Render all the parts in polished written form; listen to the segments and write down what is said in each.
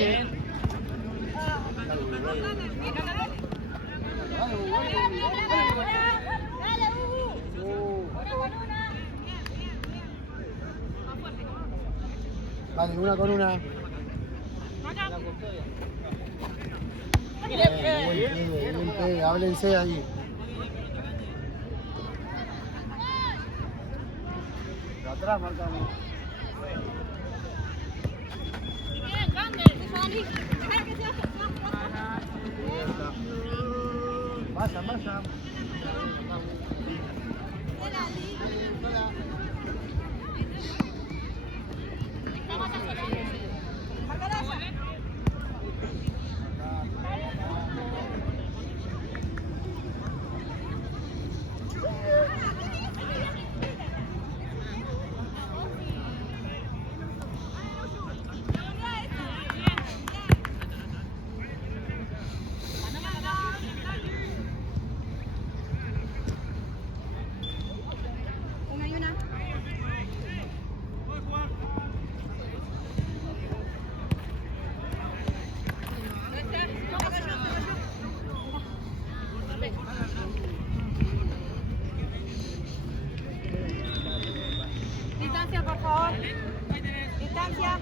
ahí, Vale, una con una. Bien, pegue, háblense ahí. De atrás marcamos. Vaya. Distancia, por favor. Distancia.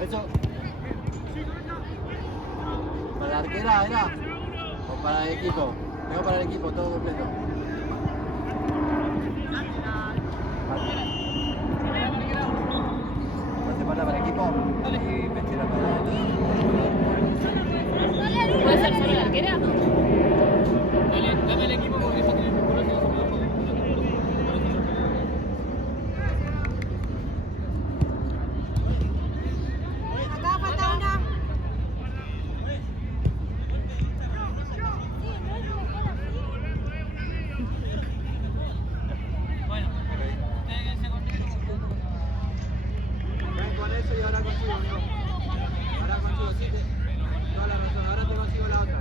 Eso. ¿Para la arquera era? ¿O para el equipo? Tengo para el equipo, todo completo. ¿Hace falta para el equipo? Y me tira para ¿Puede ser solo la arquera? Dame el equipo porque eso tiene que Acá falta una. Ven con eso y ahora consigo uno. Ahora consigo 7. Toda la razón, ahora te consigo la otra.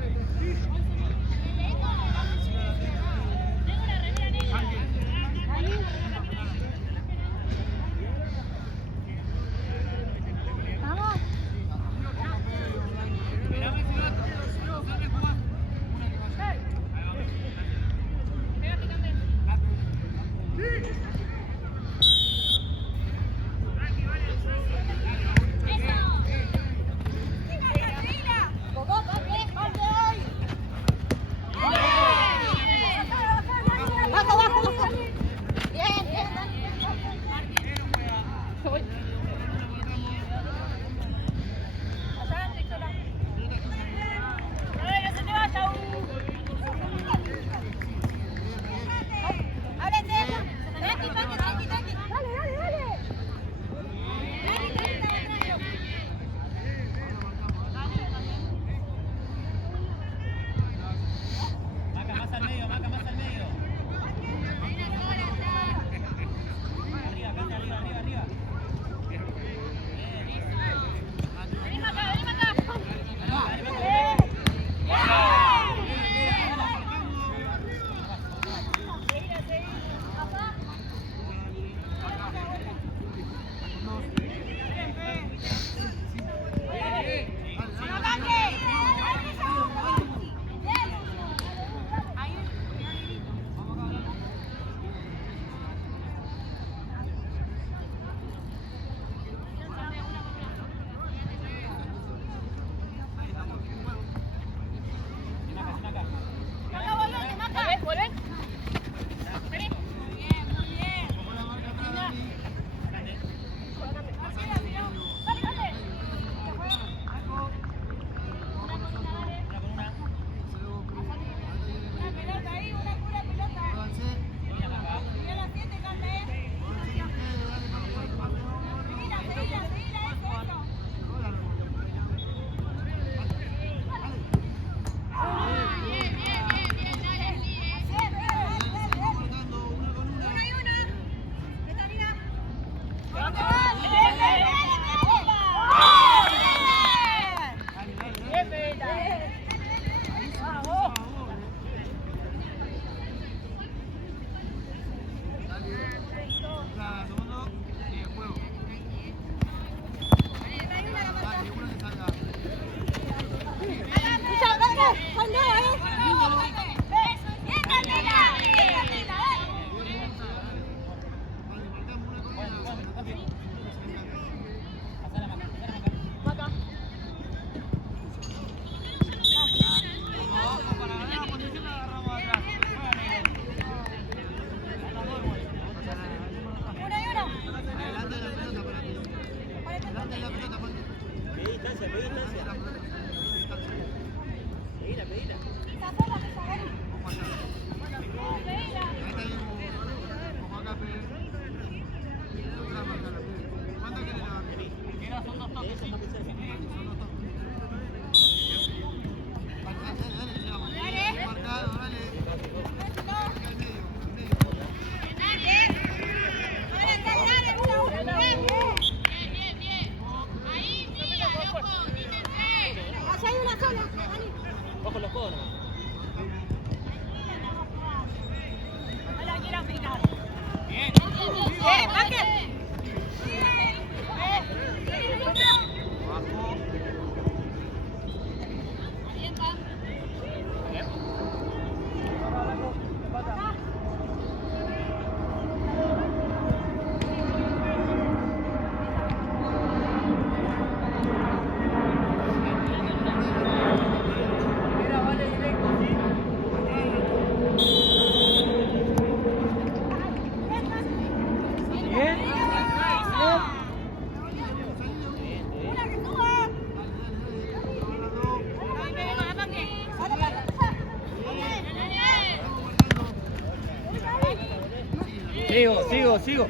Sigo.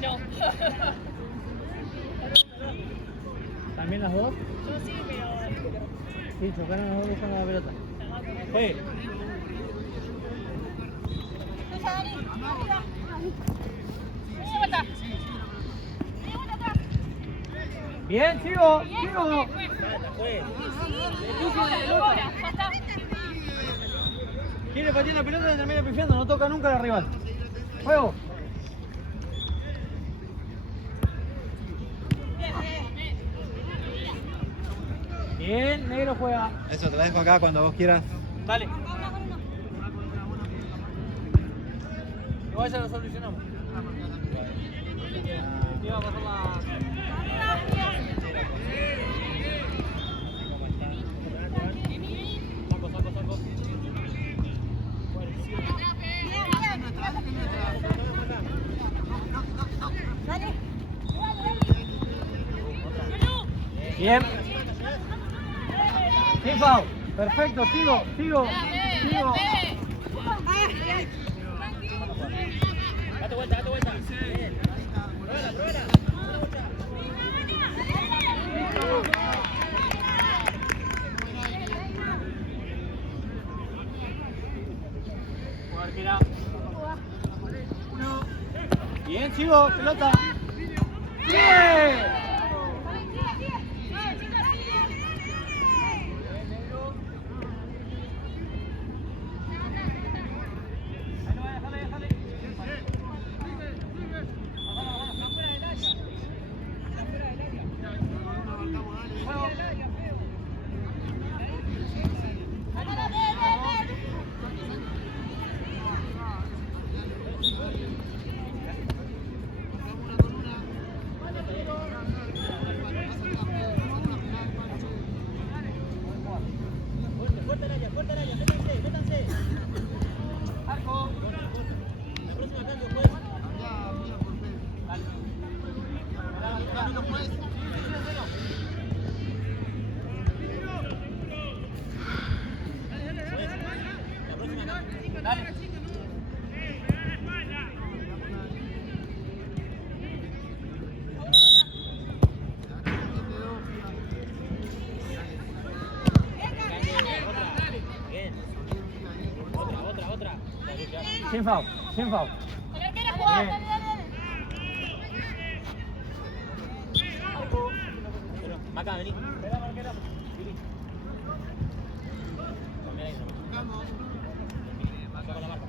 No. ¿También las dos? Yo sí, pero... Sí, chocaron las dos buscando la pelota. Oye. Bien, sigo. Quiere patear la pelota y termina pifiando, no toca nunca al rival. Juego. Bien, negro juega. Eso, te la dejo acá cuando vos quieras. Dale. Igual ya lo solucionamos. Iba a pasar la... Saco. Bien. Sin foul. Perfecto, sigo. Date vuelta. Pruébala. Bien, sigo, pelota. Bien. Sin foul. Bien. Acá, vení. Saca la marca.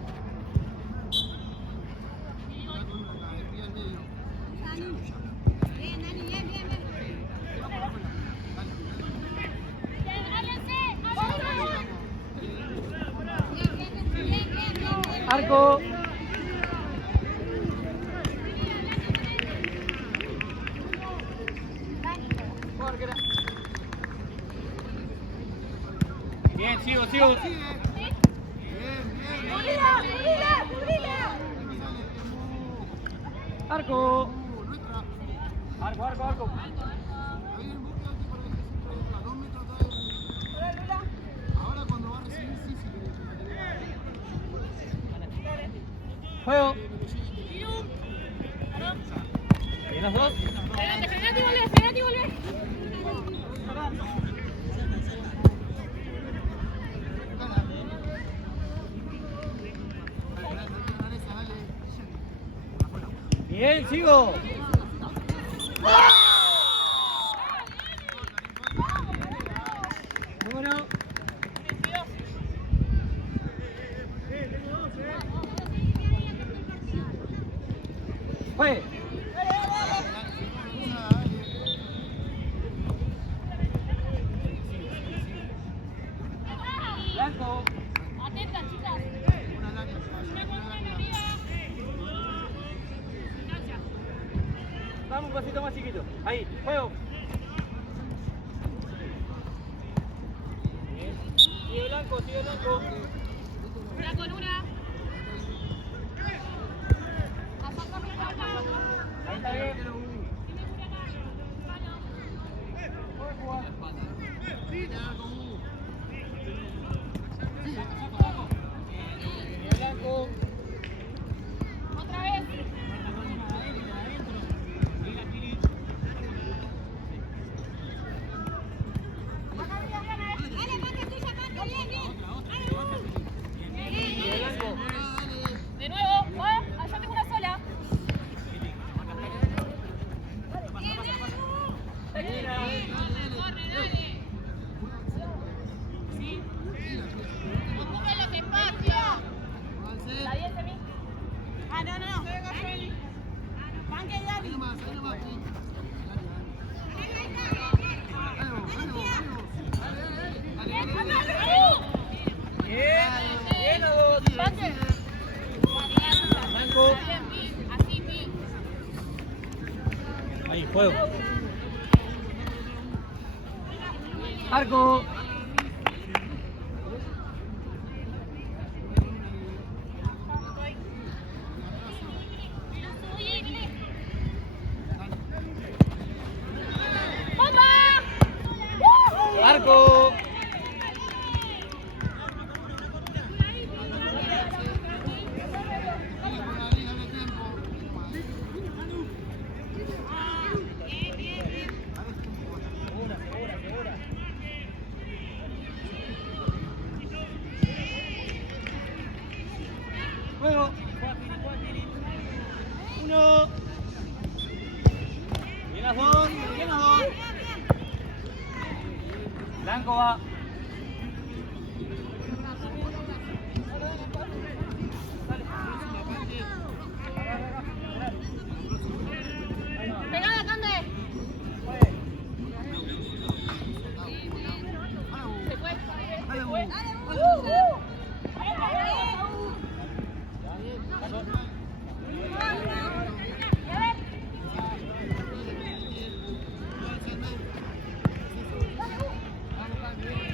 Arco. Bien, sigo. Arco. Ahora cuando va a recibir, sí. Juego. Bien los dos. Frenate y volvé. Bien, sigo. Muy bueno. Fue. Blanco. Atenta, chicas. Dame un pasito más chiquito. Ahí, juego. Sigue blanco. Una con una. Ahí está bien. Sigue blanco. Otra vez. Ahí, juego. Arco. Arco. Juego. 1. Bien las dos. Bien las dos. Blanco va. Pegada, Cande. Se fue. Se fue.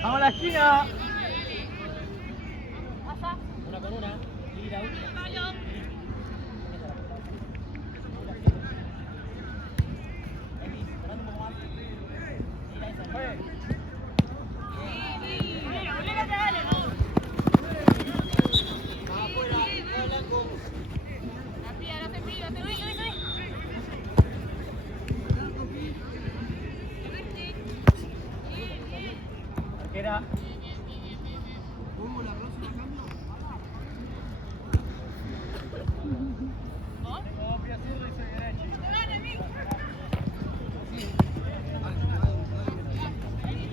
Vamos a la esquina. Pasa. Una con una. Tira una. Arquera.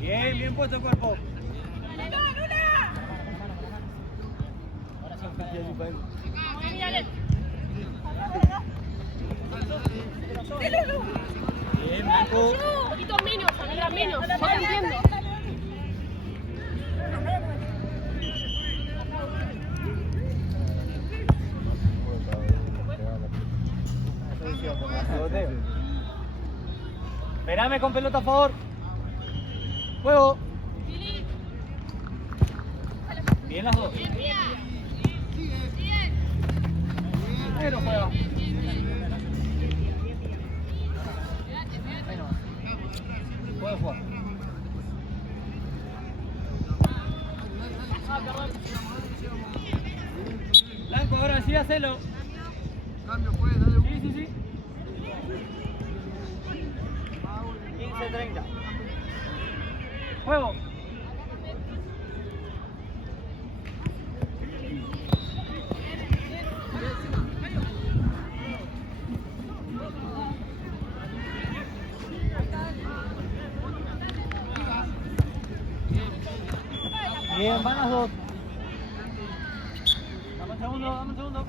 Bien, bien puesto el cuerpo. Ahora sí, bien, Blanco. Un poquito menos, amiga, menos. Yo te entiendo. Esperame con pelota a favor. Juego. Bien las dos. Pero juega. Ahí no. Puede jugar. Blanco, ahora sí, hacelo. Cambio, puede, dale un. Sí, sí, sí. 15-30. Juego. Bien, van las dos. Dame un segundo, dame un segundo.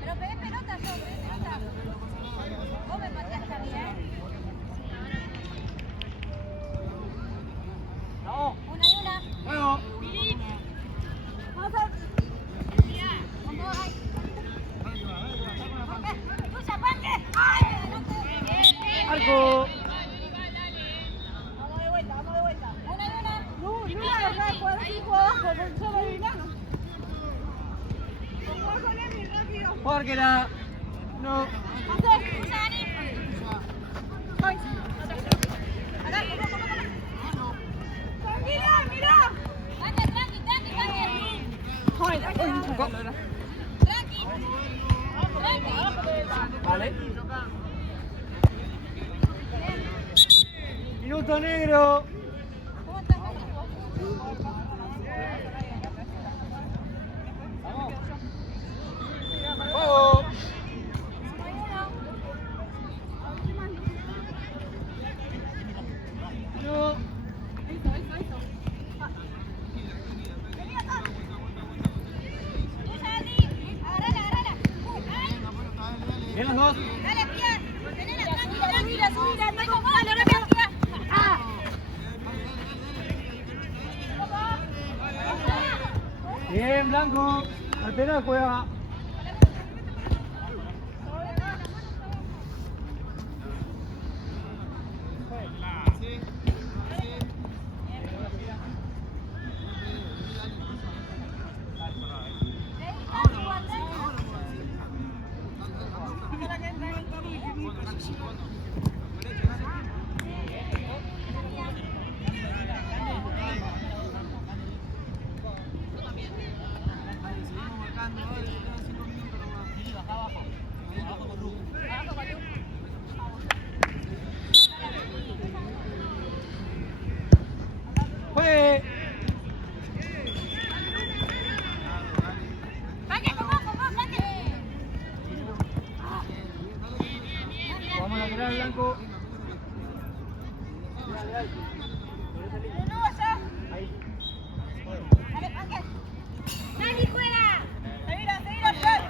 Pero pegué pelota yo, pegué pelota. Vos me pateaste a mí, Vamos. Una y una. Juego. Vamos a ver. Vamos ahí. ¡Tuya, Panque! ¡Ay, adelante! Arco. Vamos de vuelta, vamos de vuelta. Una y una. No, Lula, acá jugar cinco abajo, porque yo voy vinando. Juega con Emi, rápido. Porque no. Pasó, tuya, Dani. Ay. Acá, tranquila, mirá. Tranqui, tranqui, tranqui, tranqui. Tranqui. Tranqui. Vale. Minuto negro. ¿Cómo estás? Vamos. Juego. No. Bien las dos. Dale, pía. Tenela, tranquila, subila, no confale, rápido. Ah. Bien, Blanco. Altera juega. blanco. ¡Dani, juega! ¡Seguilo, seguilo, Flor!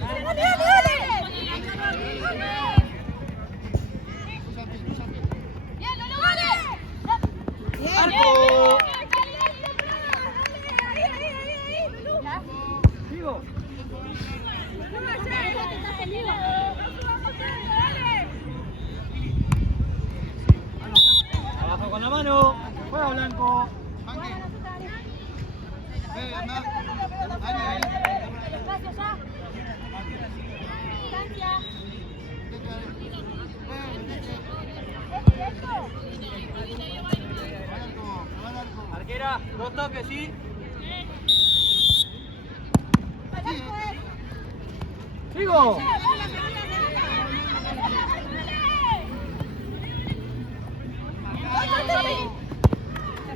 ¡Dale, dale, dale! ¡Bien, Lolo, dale! ¡Bien, ¡Arco! bien! Sigo. Abajo con la mano. Juega blanco. Espacio ya. Distancia. ¿Es directo? Arquera, dos toques, ¿sí? ¡Sigo!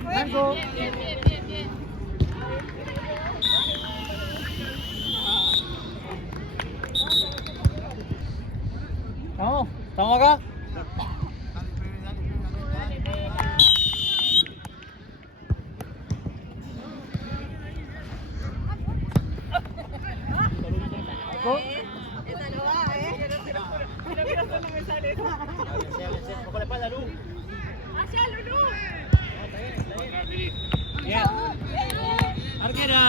Blanco. Bien. ¿Estamos? ¿Estamos acá? Esa no va, Con la espalda, Lu. ¡Allá, Lulú! Bien. Arquera.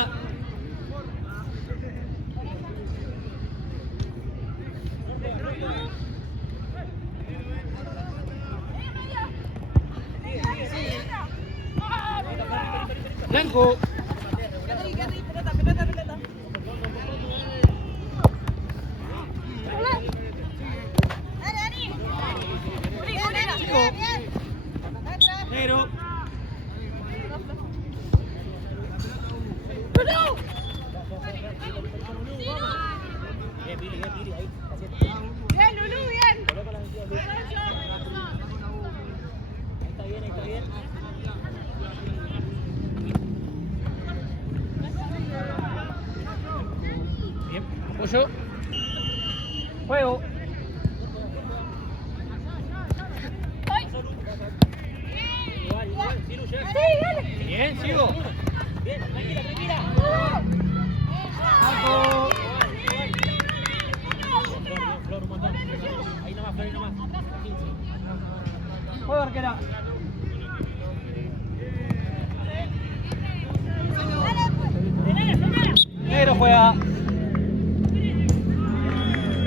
Blanco. Negro. Bien, Lulú, bien. Bien. Apoyo. Juego. Bien, sigo. Marco. Juego, arquera. Negro juega.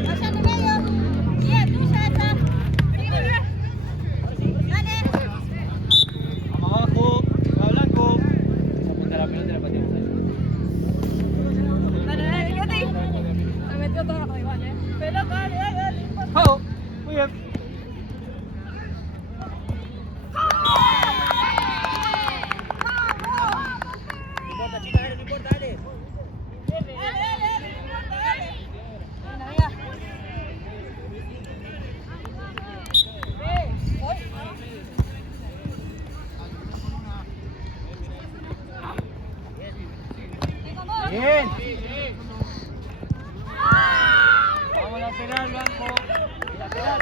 Vaya en medio. Bien, tuya esa. Dale. Vamos abajo. Juega blanco. Vamos a apuntar la pelota y la pateamos ahí. Dale, Guti. Se metió todo abajo igual, Pelota, dale. Juego. Muy bien. Bien. Vamos lateral, blanco. Lateral.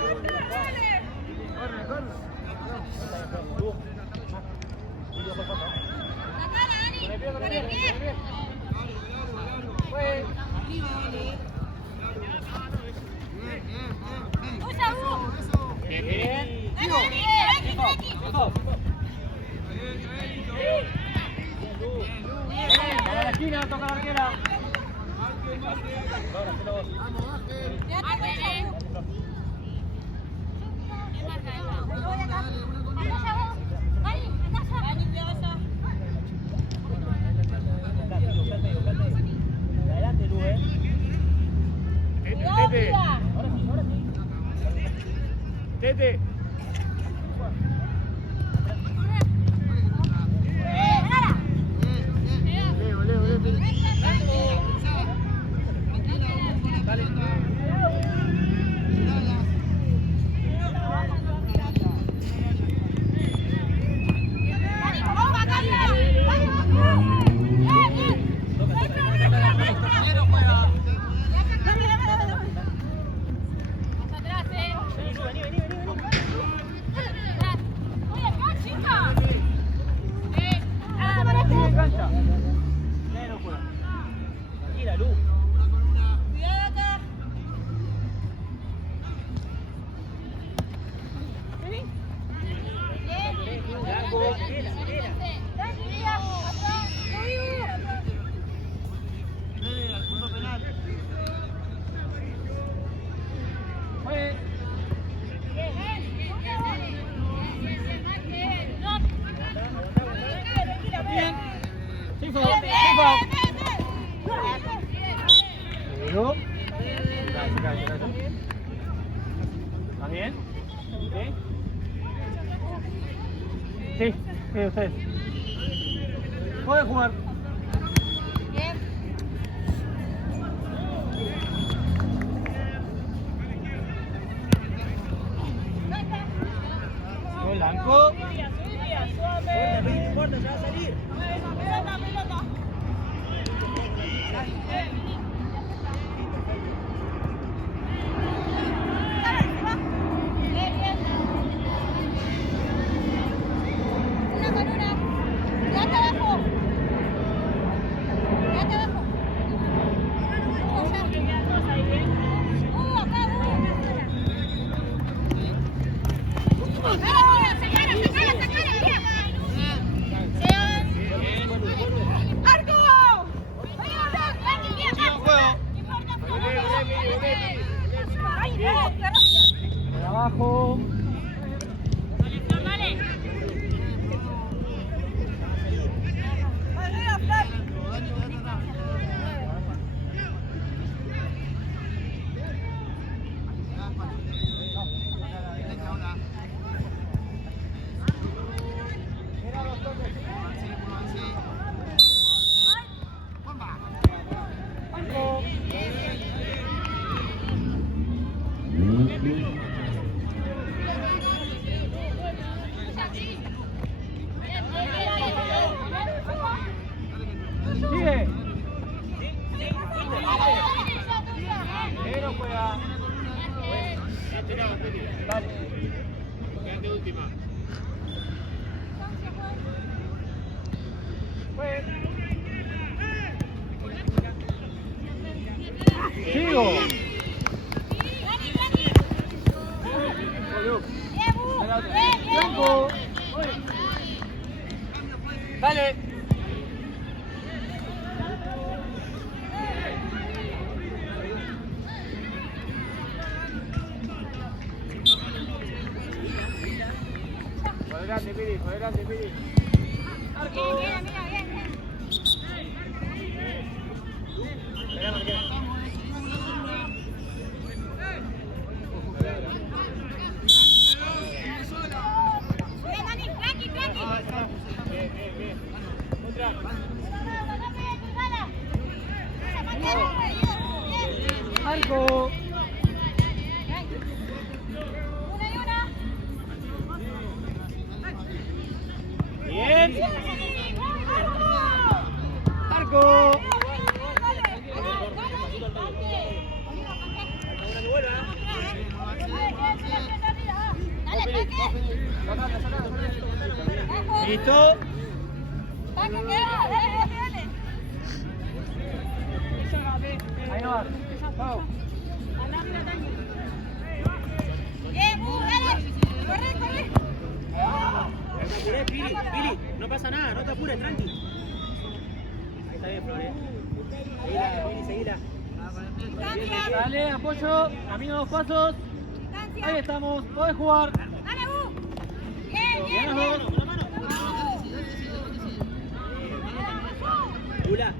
Corre, corre. Sacala, Dani. Con el pie. Fue. Tuya, Hugo. Bien. Dale, Dani. Vamos. Vamos a la esquina, toca la arquera. Adelante, Lu, Tete. Tete. Dale, en cancha. Nadie no juega. Tranquila, Lu. Cuidado acá. Blanco. Tranquila, atrás. Juegue. Bien. Sin foul. Sin foul. Pero. Gracias. ¿Estás bien? ¿Sí? Sí, ustedes. Puede jugar. Bien. Blanco. Fuerte, no importa, ya va a salir. Pelota. Bien, bien. Una con una. Quédate abajo. Quédate abajo. Acá, Por abajo. Sigue. Pero juega. Dale. Sigo. Blanco. Dale. Por delante, Piri, por delante, Piri. Arco. Bien, mira, bien. Esperá, Marqués. Bien, Dani, tranqui. Bien. Otra. Arco. Una y una. Bien. Arco. Listo. Ahí no va. Vamos. No te apures, Pili, no pasa nada, no te apures, tranqui. Ahí está bien, Flores. Seguila, Pili, seguila. Dale, apoyo. Camino 2 pasos. Ahí estamos. Podés jugar. Bien, los dos. Lula.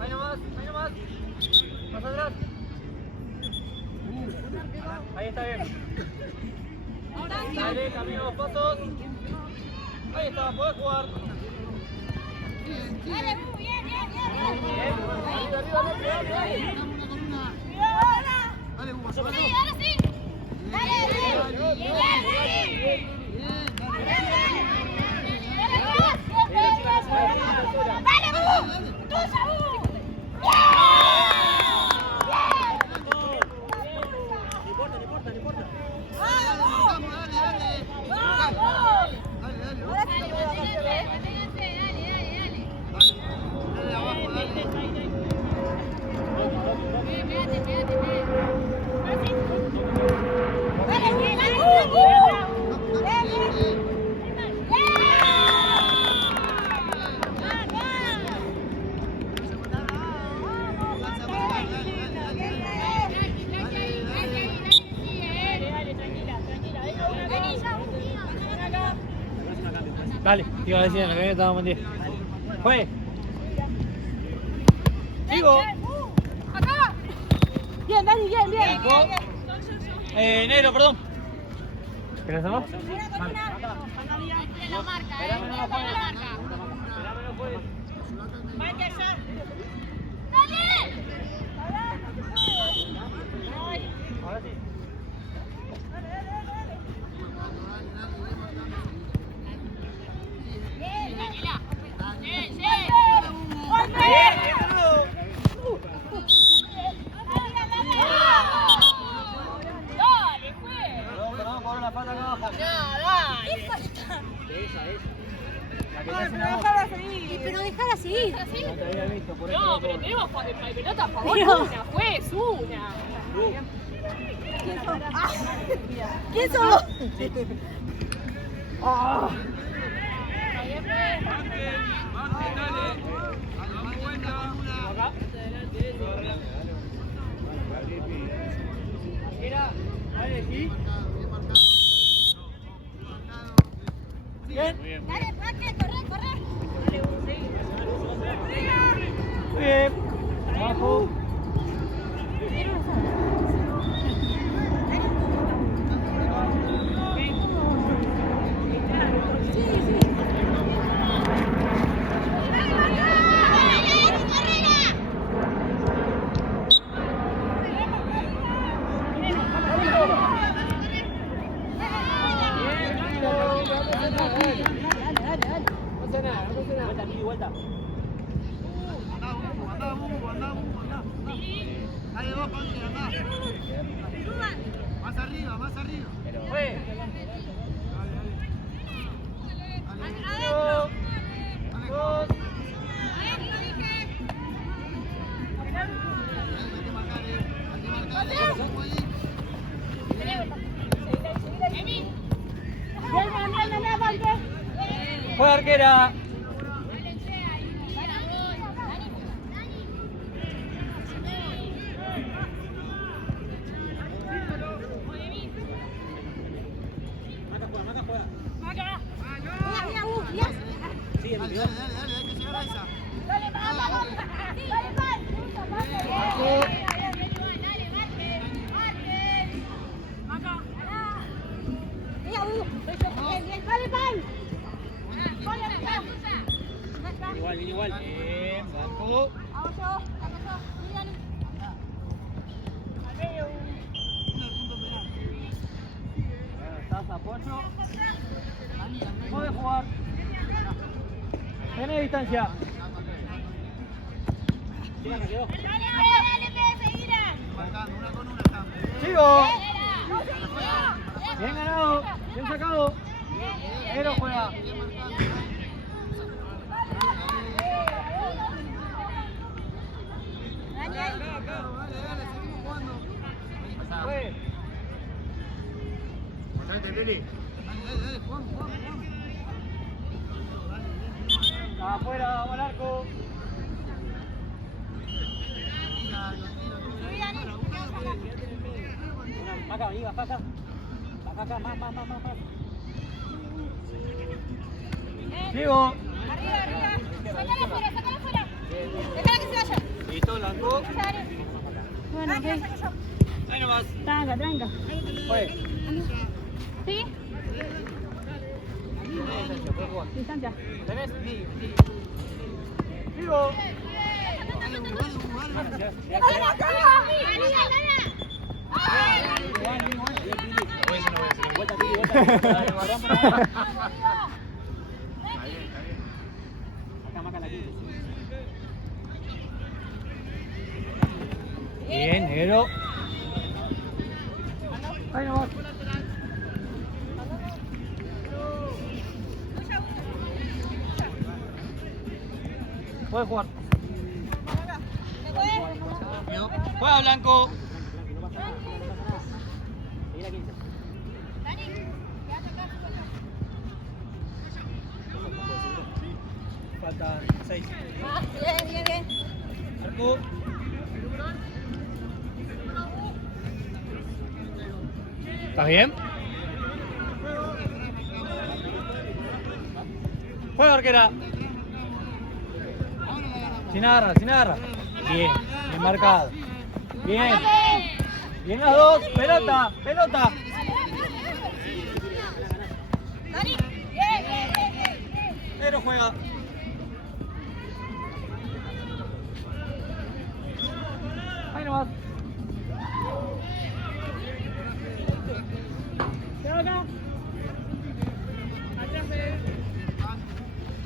Ahí nomás. Más atrás. Ahí está bien. Dale, camino 2 pasos. Ahí está, podés jugar. Bien. No importa. ¡Vamos! ¡Ahora sí! Dale, te iba a decir, en la que estábamos en 10. Fue. Sigo. Acá. Bien, Dani, bien, bien. Negro, perdón. ¿Querés hacerlo? Mira la marca, Esperame, no la juegues. marca. Esperame, no juegues. Vaya allá. Ahora sí. Perdón, por la falta acá abajo. Esa. La que te hacen a vos. Pero dejar así. No te había visto, por eso. No, pero tenemos pelota a favor. Una, fue, es una. ¿Quién sos? Mira, vale, sí. Bien. Dale, Paque, corre. Muy bien. Abajo. Vuelta. Dale vos, Ponte, andá. Más arriba. Fue. Dos. Fue arquera. Sí, el Dale, hay que llegar a esa. Igual. Bajo. Estás a Pocho. Puede jugar. Tenés distancia. Marcando, una con una estamos. Sigo. Bien ganado. Bien sacado. Pero juega. Dale, seguimos jugando. Fue. Dale, jugamos. Está afuera, vamos al arco. Acá, vení, baja acá. Baja acá, más. Sigo. Arriba. Sácala afuera. Déjala que se vaya. Listo, blanco. Bueno, ok. Ahí nomás. Tranca. Fue. ¿Sí? Puedes jugar. Distancia. ¿Tenés? Sigo. Bien, negro. Ahí nomás. Puedes jugar. Juega blanco. Faltan 6. Bien. Arco. ¿Estás bien? Juega, arquera. Sin agarra, sin agarra. Bien, bien marcado. Bien. Bien las dos. Pelota, pelota. Dani. Pero juega. Ahí nomás.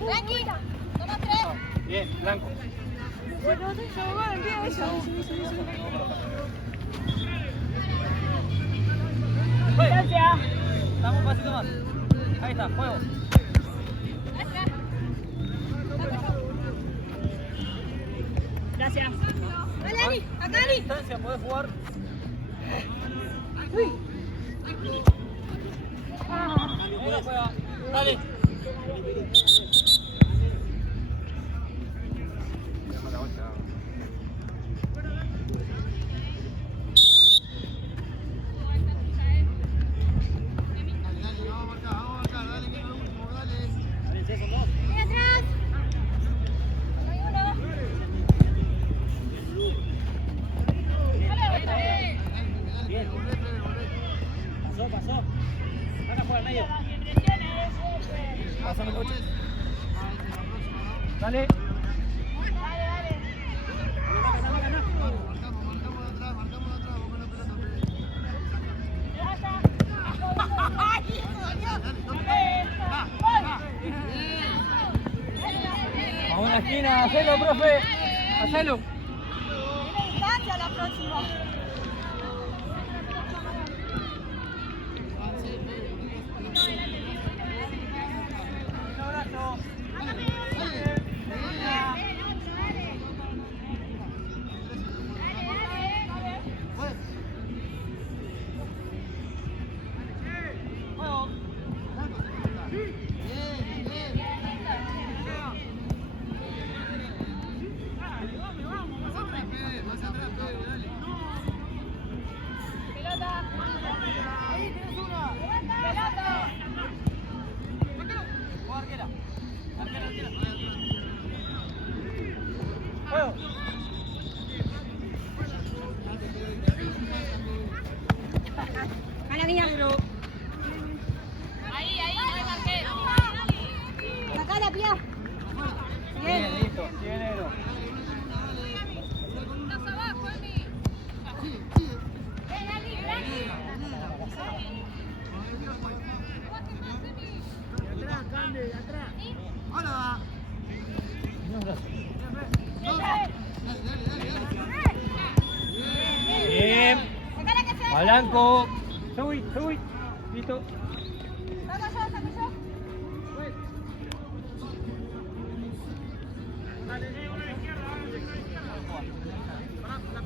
Tranqui. Toma 3. Bien, blanco. Gracias. Dame un pasito más. Ahí está, juego. Gracias. Dale, Dani. Acá, Dani. Distancia, podés jugar. Ahí juega. Dale. Valencia son dos. Ven atrás. Hay uno. Bien. Pasó, pasó. Van a jugar al medio. Pásame el coche. Dale. A una esquina, hacelo, profe. Hacelo. Tiene distancia la próxima. Juego. A la mía. Ahí, no marqué. Acá la pía. Bien, listo. Bien, negro. Estás abajo, Emi. Bien. Sacala que se. A blanco. Subí, subí. Listo. Saco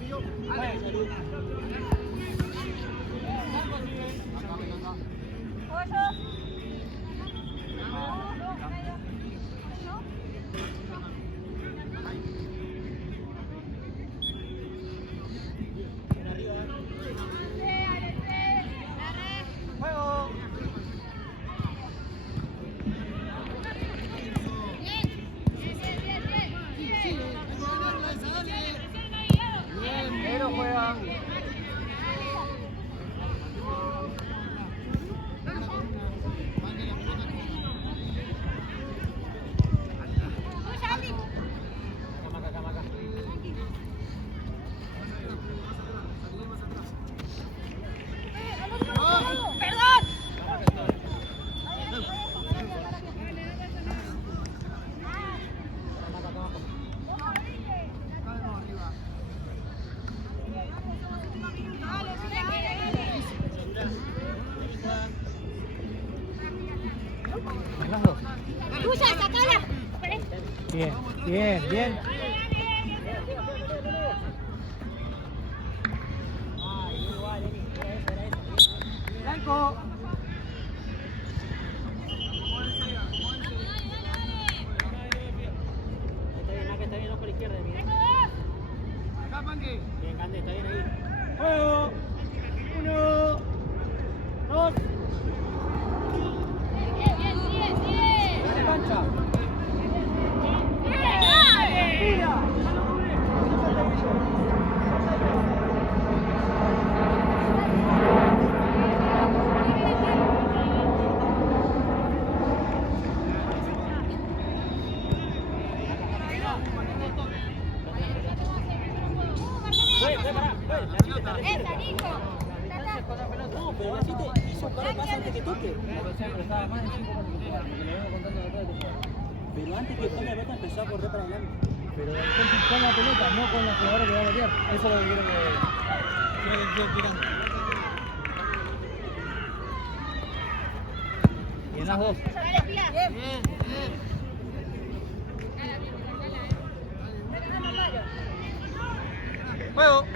yo. Juego. Negro juega. En las dos. Tuya, sacala. Bien, bien, bien. Blanco. Está bien, ojo a la izquierda, Miguel. Bien, Cande, está bien ahí. Juego. 1, 2. Cancha. Esa, Nico. Ya está. No, pero la siete hizo para el pase antes que toque. Pero estaba más de 5 minutos, porque lo vengo contando de atrás de todo. Pero antes que toque la pelota empezó a correr para adelante. Pero entonces con la pelota, no con la jugadora que va a batear. Eso es lo que quiero que digan. Bien las dos. Dale, Pía. Juego.